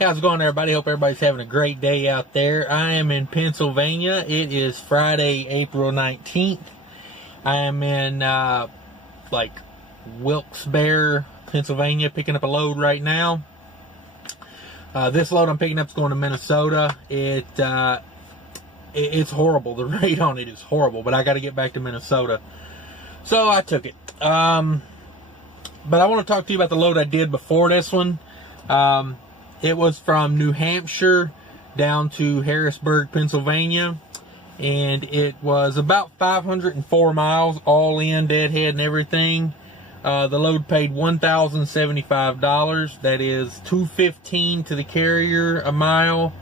How's it going, everybody? Hope everybody's having a great day out there. I am in Pennsylvania. It is Friday, April 19th. I am in, Wilkes-Barre, Pennsylvania, picking up a load right now. This load I'm picking up is going to Minnesota. It's horrible. The rate on it is horrible, but I got to get back to Minnesota. So I took it. But I want to talk to you about the load I did before this one. It was from New Hampshire down to Harrisburg, Pennsylvania, and it was about 504 miles, all in, deadhead and everything. The load paid $1,075. That is $215 to the carrier a mile,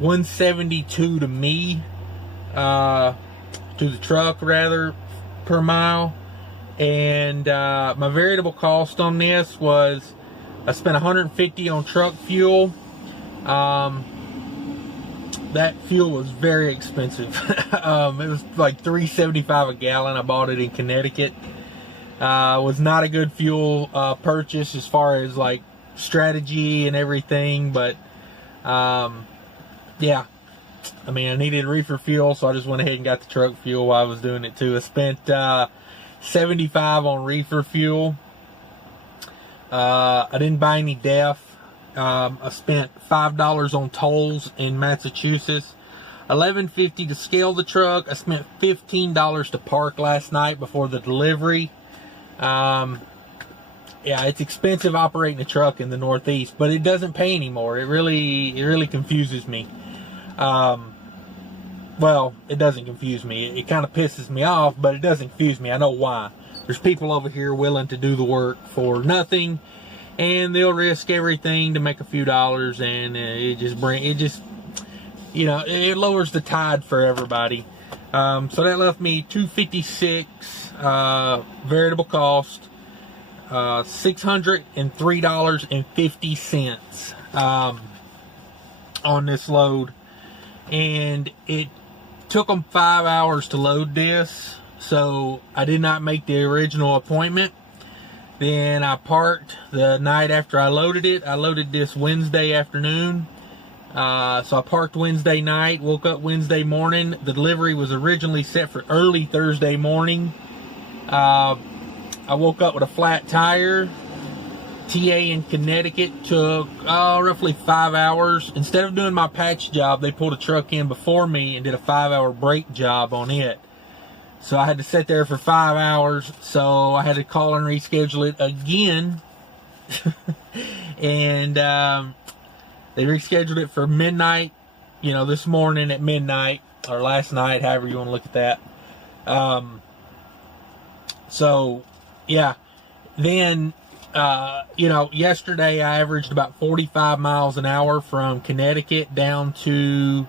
$172 to me, to the truck rather, per mile. And my variable cost on this was, I spent $150 on truck fuel. That fuel was very expensive. It was like $3.75 a gallon. I bought it in Connecticut. Was not a good fuel purchase as far as like strategy and everything, but yeah, I mean, I needed reefer fuel, so I just went ahead and got the truck fuel while I was doing it too. I spent $75 on reefer fuel. I didn't buy any DEF. I spent $5 on tolls in Massachusetts, $11.50 to scale the truck. I spent $15 to park last night before the delivery. Yeah, it's expensive operating a truck in the Northeast, but it doesn't pay anymore. It really confuses me. Well, it doesn't confuse me. It kind of pisses me off, but it doesn't confuse me. I know why. There's people over here willing to do the work for nothing, and they'll risk everything to make a few dollars, and it lowers the tide for everybody. So that left me $256 variable cost, $603.50 on this load, and it took them 5 hours to load this. So I did not make the original appointment. Then I parked the night after I loaded it. I loaded this Wednesday afternoon. So I parked Wednesday night, woke up Wednesday morning. The delivery was originally set for early Thursday morning. I woke up with a flat tire. TA in Connecticut took roughly 5 hours. Instead of doing my patch job, they pulled a truck in before me and did a 5-hour brake job on it. So I had to sit there for 5 hours, so I had to call and reschedule it again. And they rescheduled it for midnight, this morning at midnight, or last night, however you want to look at that. So, yeah. Then, yesterday I averaged about 45 miles an hour from Connecticut down to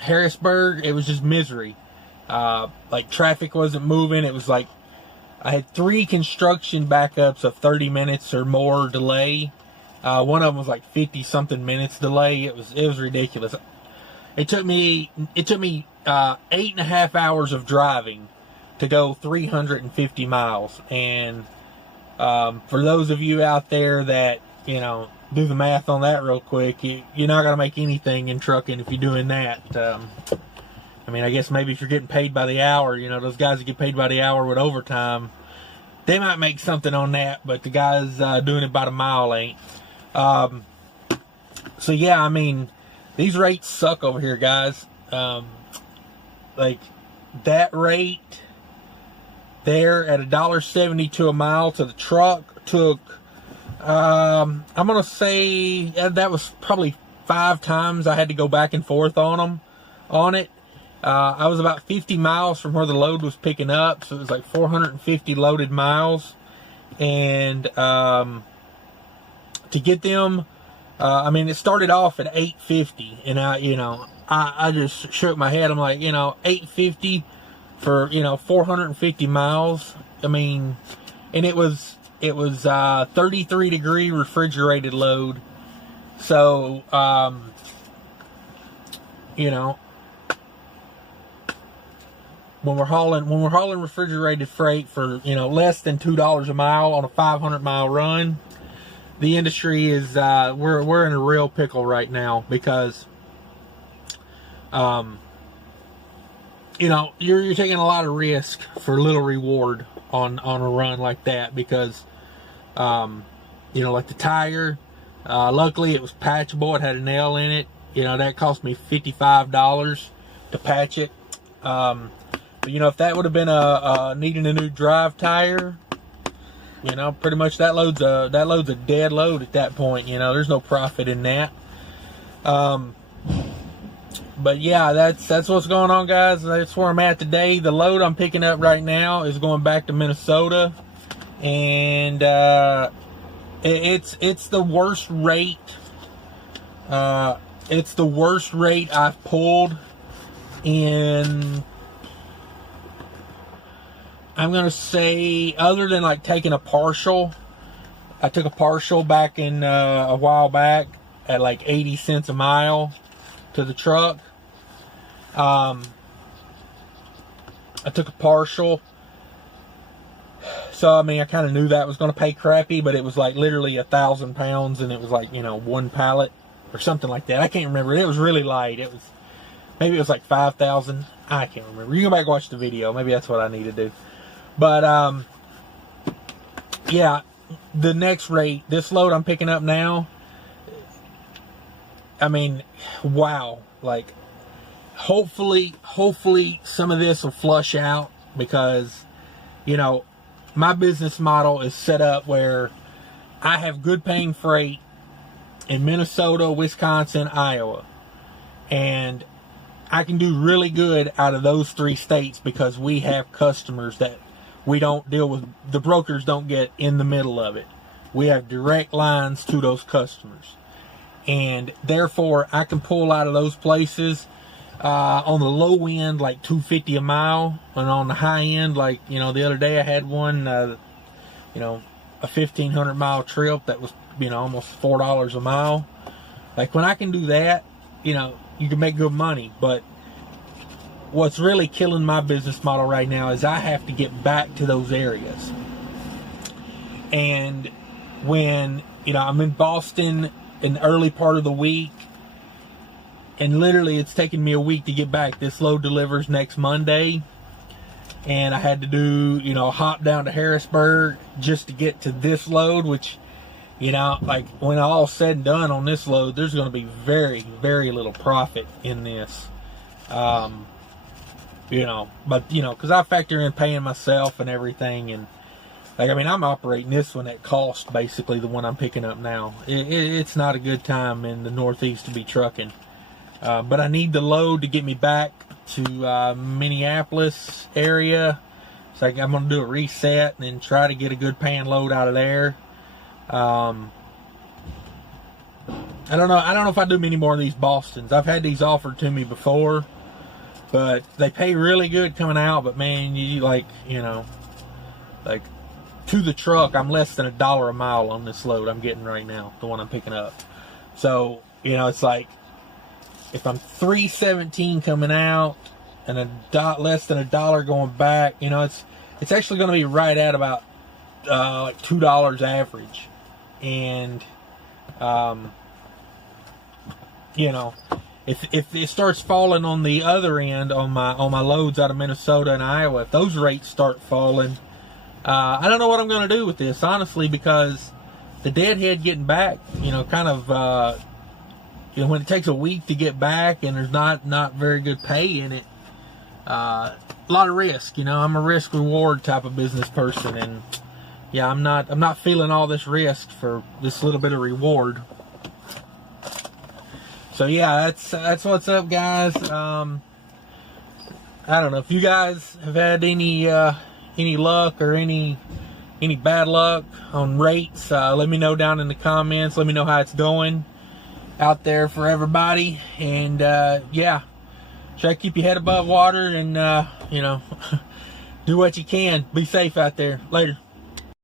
Harrisburg. It was just misery. Traffic wasn't moving. It was like I had 3 construction backups of 30 minutes or more delay. One of them was like 50 something minutes delay. It was ridiculous. It took me 8.5 hours of driving to go 350 miles. And for those of you out there that do the math on that real quick, you're not going to make anything in trucking if you're doing that. I mean, I guess maybe if you're getting paid by the hour, those guys that get paid by the hour with overtime, they might make something on that, but the guys doing it by the mile ain't. So yeah, I mean, these rates suck over here, guys. Like that rate there at $1.72 a mile to the truck took, I'm going to say that was probably 5 times I had to go back and forth on it. I was about 50 miles from where the load was picking up, so it was like 450 loaded miles. And to get them, I mean, it started off at $8.50, and I just shook my head. I'm like, $8.50 for 450 miles. I mean, and it was 33 degree refrigerated load. So when we're hauling refrigerated freight for less than $2 a mile on a 500 mile run, the industry is we're in a real pickle right now because you know, you're taking a lot of risk for little reward on a run like that because you know, like the tire, luckily it was patchable, it had a nail in it. You know, that cost me $55 to patch it. But you know, if that would have been needing a new drive tire, you know, pretty much that load's a dead load at that point. You know, there's no profit in that. But yeah, that's what's going on, guys. That's where I'm at today. The load I'm picking up right now is going back to Minnesota, and it's the worst rate. It's the worst rate I've pulled in, I'm going to say, other than like taking a partial. I took a partial back in a while back at like 80 cents a mile to the truck. I took a partial. So, I mean, I kind of knew that was going to pay crappy, but it was like literally 1,000 pounds, and it was like, you know, one pallet or something like that. I can't remember. It was really light. It was, maybe it was like 5,000. I can't remember. You go back and watch the video. Maybe that's what I need to do. But, yeah, the next rate, this load I'm picking up now, I mean, wow. Like, hopefully some of this will flush out because, you know, my business model is set up where I have good paying freight in Minnesota, Wisconsin, Iowa. And I can do really good out of those 3 states because we have customers that we don't deal with. The brokers don't get in the middle of it. We have direct lines to those customers. And therefore, I can pull out of those places on the low end, like $2.50 a mile. And on the high end, like, you know, the other day I had one, you know, a 1,500 mile trip that was, you know, almost $4 a mile. Like, when I can do that, you know, you can make good money. But what's really killing my business model right now is I have to get back to those areas. And when, you know, I'm in Boston in the early part of the week, and literally it's taken me a week to get back. This load delivers next Monday, and I had to do, you know, hop down to Harrisburg just to get to this load, which, you know, like, when all's said and done on this load, there's going to be very, very little profit in this. You know, but, you know, because I factor in paying myself and everything, and, like, I mean, I'm operating this one at cost, basically, the one I'm picking up now. It's not a good time in the Northeast to be trucking. But I need the load to get me back to Minneapolis area. So I'm going to do a reset and then try to get a good paying load out of there. I don't know if I do many more of these Bostons. I've had these offered to me before, but they pay really good coming out. But man, you like, you know, like, to the truck, I'm less than $1 a mile on this load I'm getting right now, the one I'm picking up. So, you know, it's like, if I'm $3.17 coming out and less than $1 going back, you know, it's actually going to be right at about like $2 average. And you know, if it starts falling on the other end on my loads out of Minnesota and Iowa, if those rates start falling, I don't know what I'm going to do with this, honestly, because the deadhead getting back, you know, kind of, you know, when it takes a week to get back and there's not very good pay in it, a lot of risk. You know, I'm a risk reward type of business person, and yeah, I'm not feeling all this risk for this little bit of reward. So yeah, that's what's up, guys. I don't know if you guys have had any luck or any bad luck on rates. Let me know down in the comments. Let me know how it's going out there for everybody. And yeah, try to keep your head above water and you know, do what you can. Be safe out there. Later.